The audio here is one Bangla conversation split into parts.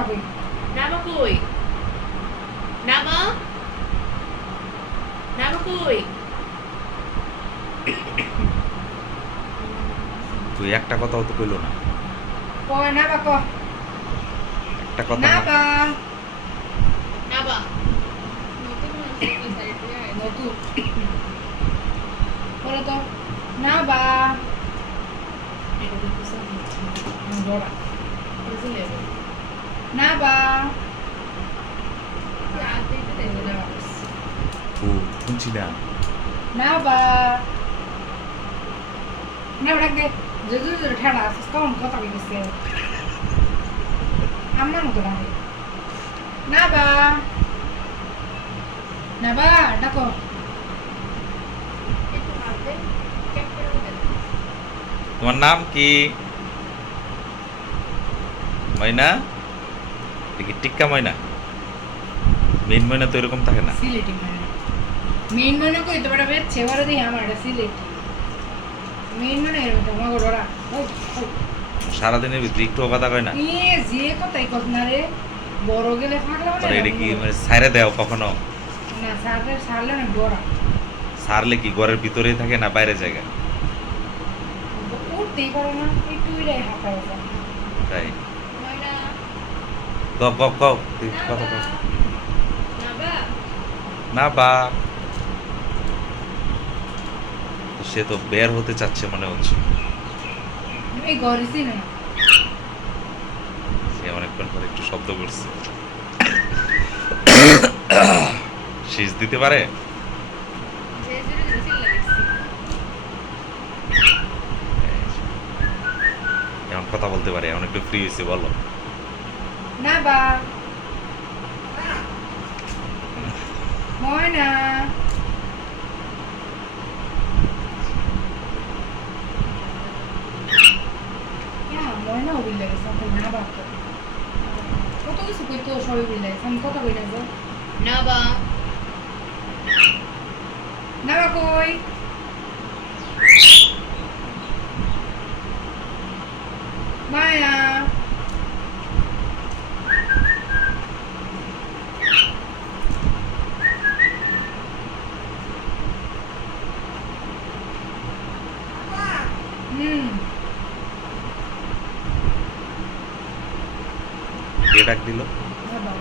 নাবা কই নাবা কই নাবা নাবা কই তুই একটা কথাও তো কইলো না, কয় নাবা ক একটা কথা না। নাবা নাবা নতুন বলো তো নাবা এটা দেখতেছ ডরা বুঝলে নাবা রাত দিতে দেখো না ও শুনছি না, নাবা নাবা ডাক দে যদি ঠাড়া আছে কম কথা কইতেছে আমার মতো ডাকে নাবা নাবা ডাকো একটু হাতে চেক করে দেন তোমার নাম কি? ময়না? দেখি টিক্কা ময়না, মেন ময়না তো এরকম থাকে না। সিলেটি মানে মেইন মানে কই তো বড় বেচ ছেওয়ারে দেই আমার এটা সিলেটি মেইন মানে এরকম মগো ডরা ওই সারাদিনের ভিতরে একটু কথা কয় না। এ যে কথাই কস না রে বড় গেলে ফাগলা মানে এটা কি মানে সাইরে দেও কখনো? না সাথে সারলে না ডরা সারলে কি ঘরের ভিতরেই থাকে না বাইরে জায়গা? উঠতেই পারো না একটু উড়াই হাঁটা ওটা তাই ময়না কও কও কও তুই কথা কও। নাবা না বা তো সে তো বের হতে চাচ্ছে মনে হচ্ছে, এই গরিসি না সে অনেকক্ষণ পরে একটু শব্দ করছে। শীষ দিতে পারে? যে যে চিল্লা দিছি এখন কথা বলতে পারে, এখন একটু ফ্রি হয়েছে, বলো। না বা ময়না ময়না উবিল গেছে না বা কত কিছু কইতো সবাই উবিল গেছে আমি কথা কই না গো নাবা না বা কই মায়া হুম কে ডাক দিল? না বা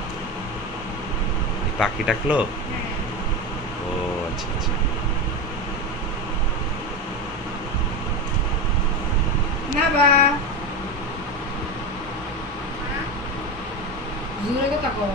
এই পাখি ডাকলো? হ্যাঁ ও আচ্ছা আচ্ছা। না বা জোরে কথা কও